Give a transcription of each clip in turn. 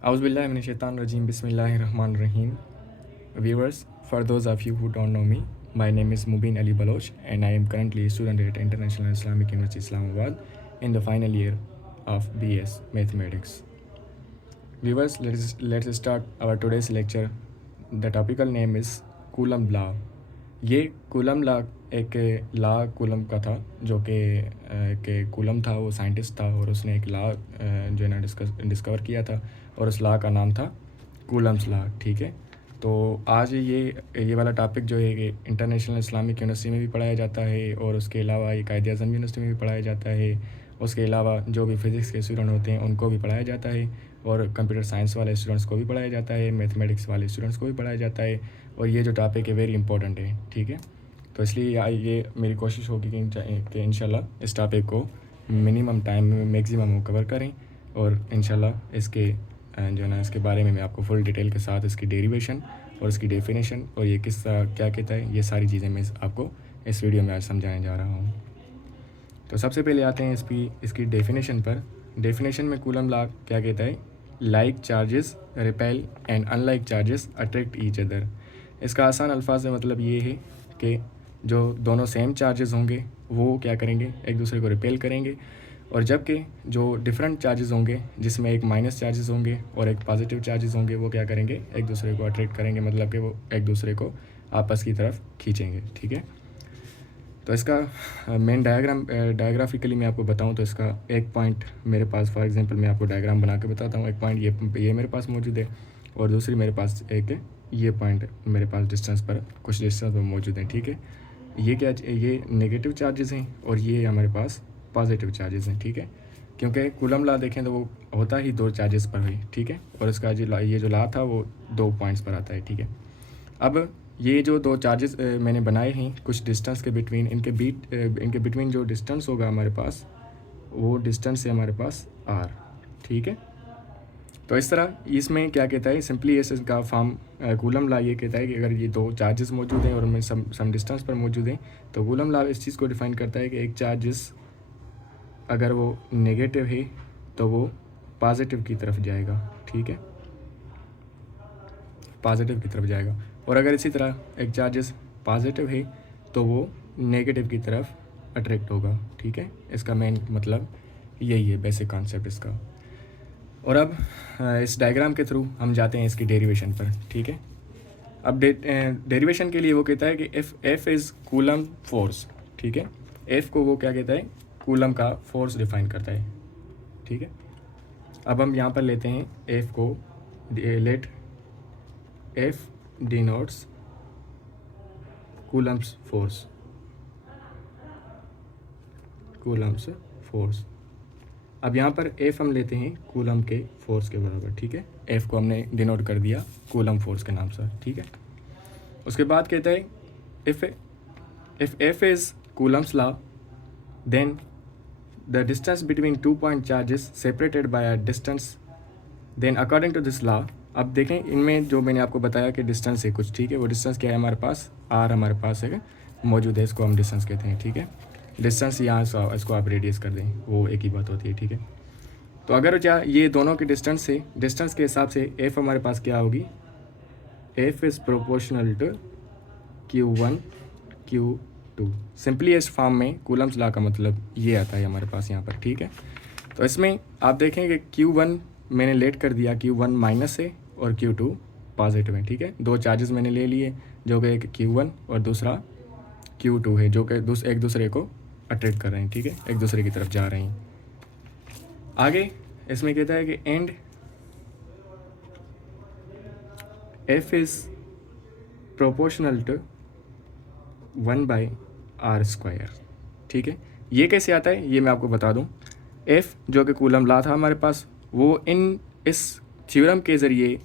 Auzubillahiminash-shaytanir-rajim. Bismillahir-rahmanir-rahim. Viewers, for those of you who don't know me, my name is Mubin Ali Baloch and I am currently a student at International Islamic University Islamabad in the final year of BS Mathematics. Viewers, let's start our today's lecture. The topical name is Coulomb Law. ये coulomb law एक law coulomb का था, जो कि coulomb था, वो scientist था और उसने एक लॉ जो है ना डिस्कवर किया था और उस लॉ का नाम था कूलम्स लॉ। ठीक है, तो आज ये वाला टॉपिक जो है कि इंटरनेशनल इस्लामिक यूनिवर्सिटी में भी पढ़ाया जाता है और उसके अलावा ये कायदे आज़म यूनिवर्सिटी में भी पढ़ाया जाता है। उसके अलावा जो भी फिज़िक्स के स्टूडेंट होते हैं उनको भी पढ़ाया जाता है और कंप्यूटर साइंस वाले स्टूडेंट्स को भी पढ़ाया जाता है, मैथमेटिक्स वाले स्टूडेंट्स को भी पढ़ाया जाता है। और ये जो टॉपिक है वेरी इंपॉर्टेंट है। ठीक है, तो इसलिए ये मेरी कोशिश होगी कि इंशाल्लाह इस टॉपिक को मिनिमम टाइम में मैक्सिमम कवर करें और इंशाल्लाह इसके जो है ना इसके बारे में मैं आपको फुल डिटेल के साथ इसकी डेरिवेशन और इसकी डेफिनेशन और ये किस्सा क्या कहता है, ये सारी चीज़ें मैं आपको इस वीडियो में आज समझाने जा रहा हूँ। तो सबसे पहले आते हैं इसकी डेफिनेशन पर। डेफिनेशन में कूलम लॉ क्या कहता है? Like charges repel and unlike charges attract each other. इसका आसान अल्फाज में मतलब ये है कि जो दोनों सेम चार्जेस होंगे वो क्या करेंगे, एक दूसरे को रिपेल करेंगे, और जबकि जो डिफरेंट चार्जेस होंगे जिसमें एक माइनस चार्जेस होंगे और एक पॉजिटिव चार्जेस होंगे वो क्या करेंगे, एक दूसरे को अट्रैक्ट करेंगे, मतलब कि वो एक दूसरे को आपस की तरफ खींचेंगे। ठीक है, तो इसका मेन डायग्राफिकली मैं आपको बताऊं तो इसका एक पॉइंट मेरे पास, फॉर एग्जांपल मैं आपको डायग्राम बना के बताता हूं। एक पॉइंट ये मेरे पास मौजूद है और दूसरी मेरे पास एक ये पॉइंट मेरे पास डिस्टेंस पर कुछ डिस्टेंस पर मौजूद है। ठीक है, ये नेगेटिव चार्जेस हैं और ये हमारे पास पॉजिटिव चार्जेस हैं। ठीक है, क्योंकि कूलम लॉ देखें तो वो होता ही दो चार्जेस पर है। ठीक है, और इसका ये जो लॉ था वो 2 पॉइंट्स पर आता है। ठीक है, अब ये जो 2 चार्जेस मैंने बनाए हैं कुछ डिस्टेंस के बिटवीन, इनके बिटवीन जो डिस्टेंस होगा हमारे पास वो डिस्टेंस है हमारे पास r। ठीक है, तो इस तरह इसमें क्या कहता है, सिंपली इसका फॉर्म कूलम लॉ ये कहता है कि अगर ये 2 चार्जेस मौजूद हैं और उनमें सम डिस्टेंस पर मौजूद हैं तो कूलम लॉ इस चीज़ को डिफाइन करता है कि एक चार्जेस अगर वो नेगेटिव है तो वो पॉजिटिव की तरफ जाएगा। ठीक है, पॉजिटिव की तरफ जाएगा, और अगर इसी तरह एक चार्जेस पॉजिटिव है तो वो नेगेटिव की तरफ अट्रैक्ट होगा। ठीक है, इसका मेन मतलब यही है, बेसिक कॉन्सेप्ट इसका। और अब इस डायग्राम के थ्रू हम जाते हैं इसकी डेरिवेशन पर। ठीक है, अब डेरिवेशन के लिए वो कहता है कि एफ इज़ कूलम फोर्स। ठीक है, एफ को वो क्या कहता है, कूलम का फोर्स डिफाइन करता है। ठीक है, अब हम यहाँ पर लेते हैं एफ को, let F denotes Coulomb's force, Coulomb's force. अब यहाँ पर एफ हम लेते हैं कूलम के फोर्स के बराबर। ठीक है, एफ को हमने डिनोट कर दिया कूलम फोर्स के नाम से। ठीक है, उसके बाद कहता है if F is Coulomb's law then the distance between 2 point charges separated by a distance then according to this law. अब देखें इनमें जो मैंने आपको बताया कि डिस्टेंस है कुछ। ठीक है, वो डिस्टेंस क्या है हमारे पास, आर हमारे पास है मौजूद है, इसको हम डिस्टेंस कहते हैं। ठीक है, डिस्टेंस यहाँ इसको आप रेडियस कर दें, वो एक ही बात होती है। ठीक है, तो अगर ये दोनों के डिस्टेंस है, डिस्टेंस के हिसाब से एफ हमारे पास क्या होगी, F is proportional to Q1 Q2। Simply इस फॉर्म में कूलम्स लॉ का मतलब ये आता है हमारे पास यहाँ पर। ठीक है, तो इसमें आप देखें कि Q1 मैंने लेट कर दिया, Q1 माइनस है और Q2 पॉजिटिव है। ठीक है, 2 चार्जेस मैंने ले लिए जो कि एक Q1 और दूसरा Q2 है, जो कि एक दूसरे को अट्रैक्ट कर रहे हैं। ठीक है, एक दूसरे की तरफ जा रहे हैं। आगे इसमें कहता है कि and F is proportional to 1/r²। ठीक है, ये कैसे आता है ये मैं आपको बता दूं। एफ जो कि कूलम लॉ था हमारे पास, वो इस थ्योरम के ज़रिए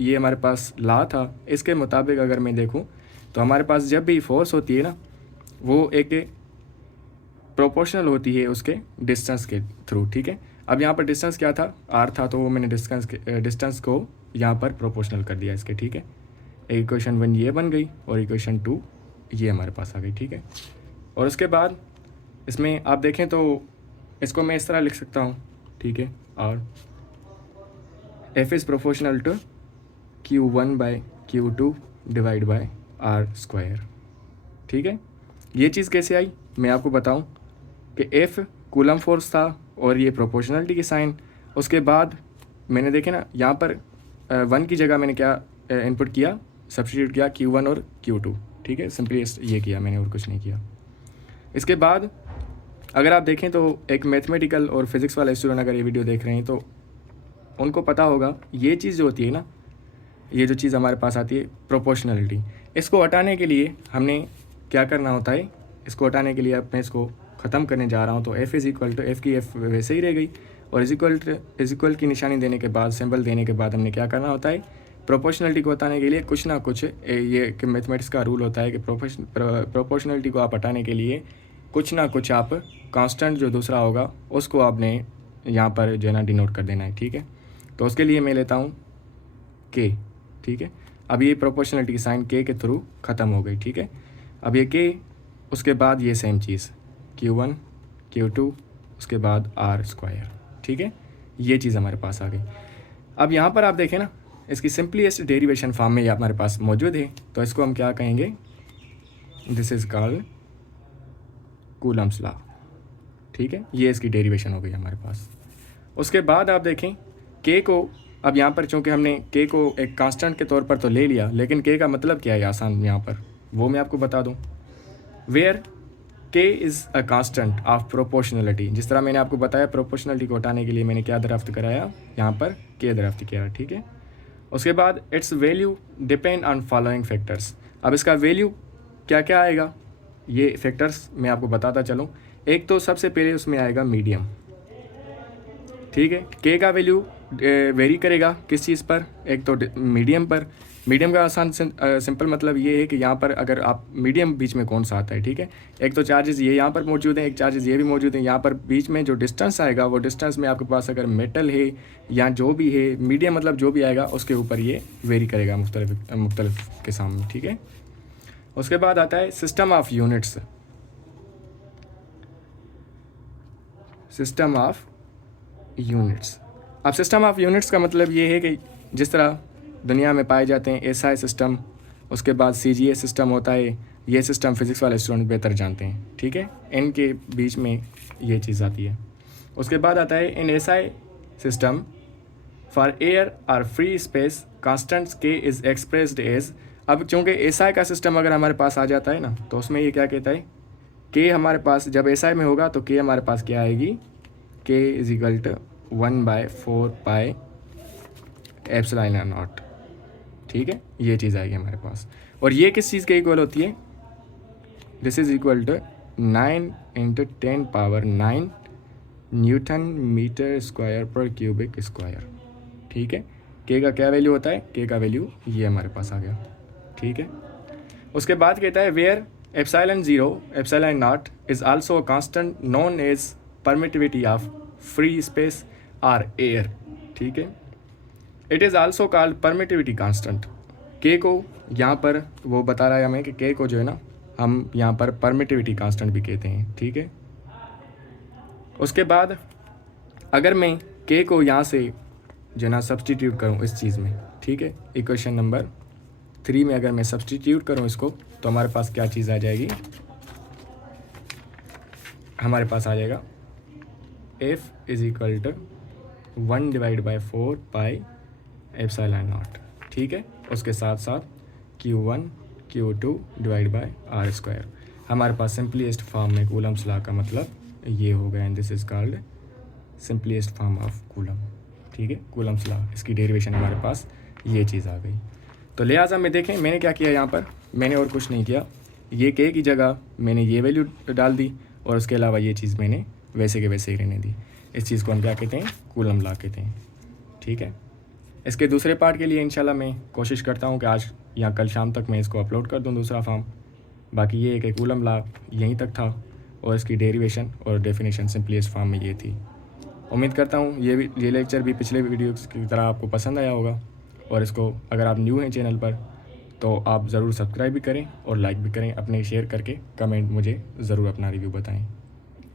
ये हमारे पास लॉ था, इसके मुताबिक अगर मैं देखूं तो हमारे पास जब भी फोर्स होती है ना वो एक प्रोपोर्शनल होती है उसके डिस्टेंस के थ्रू। ठीक है, अब यहाँ पर डिस्टेंस क्या था, आर था, तो वो मैंने डिस्टेंस को यहाँ पर प्रोपोर्शनल कर दिया इसके। ठीक है, इक्वेशन 1 ये बन गई और इक्वेशन 2 ये हमारे पास आ गई। ठीक है, और उसके बाद इसमें आप देखें तो इसको मैं इस तरह लिख सकता हूँ। ठीक है, और F is proportional to Q1 by Q2 divide by R square. ठीक है, ये चीज़ कैसे आई मैं आपको बताऊं कि एफ कूलम फोर्स था और ये प्रोपोर्शनलिटी की साइन। उसके बाद मैंने देखे ना यहाँ पर 1 की जगह मैंने क्या इनपुट किया, सब्स्टिट्यूट किया Q1 और Q2। ठीक है, सिंपली ये किया मैंने और कुछ नहीं किया। इसके बाद अगर आप देखें तो एक मैथमेटिकल और फिज़िक्स वाला स्टूडेंट अगर ये वीडियो देख रहे हैं तो उनको पता होगा ये चीज़ जो होती है ना, ये जो चीज़ हमारे पास आती है प्रोपोर्शनलिटी, इसको हटाने के लिए हमने क्या करना होता है, इसको हटाने के लिए अब मैं इसको ख़त्म करने जा रहा हूँ। तो F is equal to F की एफ़ वैसे ही रह गई और इज इक्वल की निशानी देने के बाद, सिंबल देने के बाद हमने क्या करना होता है, प्रोपोर्शनलिटी को हटाने के लिए कुछ ना कुछ ये मैथमेटिक्स का रूल होता है कि प्रोपोर्शनलिटी को आप हटाने के लिए कुछ ना कुछ आप कांस्टेंट जो दूसरा होगा उसको आपने यहाँ पर जो है ना डिनोट कर देना है। ठीक है, तो उसके लिए मैं लेता हूँ के। ठीक है, अब ये प्रोपोर्शनलिटी की साइन के थ्रू ख़त्म हो गई। ठीक है, अब ये के, उसके बाद ये सेम चीज़ Q1 Q2 उसके बाद आर स्क्वायर। ठीक है, ये चीज़ हमारे पास आ गई। अब यहाँ पर आप देखें ना, इसकी सिंपलीस्ट डेरिवेशन फॉर्म में ये हमारे पास मौजूद है, तो इसको हम क्या कहेंगे, this is called Coulomb's law. ठीक है, ये इसकी डेरिवेशन हो गई हमारे पास। उसके बाद आप देखें के को, अब यहाँ पर चूँकि हमने के को एक कांस्टेंट के तौर पर तो ले लिया, लेकिन के का मतलब क्या है आसान यहाँ पर वो मैं आपको बता दूँ। वेयर के is a constant of proportionality, जिस तरह मैंने आपको बताया प्रोपोर्शनलिटी को हटाने के लिए मैंने क्या दराफ्त कराया, यहाँ पर के दराफ्त किया। ठीक है, उसके बाद it's value depend on following factors. अब इसका वैल्यू क्या क्या आएगा, ये फैक्टर्स मैं आपको बताता चलूँ। एक तो सबसे पहले उसमें आएगा मीडियम। ठीक है, के का वैल्यू वेरी करेगा किस चीज़ पर, एक तो मीडियम पर। मीडियम का आसान सिंपल मतलब ये है कि यहाँ पर अगर आप मीडियम बीच में कौन सा आता है। ठीक है, एक तो चार्जेस ये यहाँ पर मौजूद हैं, एक चार्जेस ये भी मौजूद हैं। यहाँ पर बीच में जो डिस्टेंस आएगा वो डिस्टेंस में आपके पास अगर मेटल है या जो भी है, मीडियम मतलब जो भी आएगा उसके ऊपर ये वेरी करेगा मुख्तलिफ के सामने। ठीक है, उसके बाद आता है system of units. System of units, अब सिस्टम ऑफ यूनिट्स का मतलब ये है कि जिस तरह दुनिया में पाए जाते हैं एसआई सिस्टम, उसके बाद सीजीए सिस्टम होता है, ये सिस्टम फिज़िक्स वाले स्टूडेंट बेहतर जानते हैं। ठीक है, इनके बीच में ये चीज़ आती है। उसके बाद आता है in SI system for air और फ्री स्पेस कांस्टेंट्स के इज़ एक्सप्रेस्ड एज। अब चूँकि एसआई का सिस्टम अगर हमारे पास आ जाता है ना, तो उसमें ये क्या कहता है, के हमारे पास जब एसआई में होगा तो के हमारे पास क्या आएगी, K is equal to 1/4 pi epsilon naught. ठीक है, ये चीज़ आएगी हमारे पास। और ये किस चीज़ के इक्वल होती है, this is equal to 9 × 10⁻9 newton metre square per cubic square. ठीक है, के का क्या वैल्यू होता है, के का वैल्यू ये हमारे पास आ गया। ठीक है, उसके बाद कहता है where epsilon 0 epsilon naught is also a constant known as permittivity of free space or air. ठीक है, it is also called permittivity constant. K को यहाँ पर वो बता रहा है हमें कि के को जो है ना हम यहाँ पर परमिटिविटी कांस्टेंट भी कहते हैं। ठीक है, उसके बाद अगर मैं के को यहाँ से जो है ना सब्सटीट्यूट करूँ इस चीज़ में, ठीक है, इक्वेशन नंबर 3 में अगर मैं सब्सटीट्यूट करूँ इसको, तो हमारे पास क्या चीज़ आ जाएगी, हमारे पास आ जाएगा F is equal to 1/4 pi epsilon naught. ठीक है, उसके साथ साथ Q1 Q2 divide by R square. हमारे पास सिंपलीस्ट फॉर्म में कूलम्स लॉ का मतलब ये हो गया, and this is called simplest form of Coulomb. ठीक है, कूलम्स लॉ, इसकी डेरिवेशन हमारे पास ये चीज़ आ गई। तो लिहाजा में देखें मैंने क्या किया, यहाँ पर मैंने और कुछ नहीं किया, ये के की जगह मैंने ये वैल्यू डाल दी और उसके अलावा ये चीज़ मैंने वैसे के वैसे ही रहने दी। इस चीज़ को हम क्या कहते हैं, कूलम लॉ कहते हैं। ठीक है, इसके दूसरे पार्ट के लिए इंशाल्लाह मैं कोशिश करता हूँ कि आज या कल शाम तक मैं इसको अपलोड कर दूँ दूसरा फॉर्म। बाकी ये एक कूलम लॉ यहीं तक था और इसकी डेरिवेशन और डेफिनेशन सिंपलीस्ट फॉर्म में ये थी। उम्मीद करता हूँ ये लेक्चर भी पिछले वीडियो की तरह आपको पसंद आया होगा, और इसको अगर आप न्यू हैं चैनल पर तो आप ज़रूर सब्सक्राइब भी करें और लाइक भी करें, अपने शेयर करके कमेंट मुझे ज़रूर अपना रिव्यू बताएं।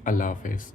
अल्लाह हाफ़िज़।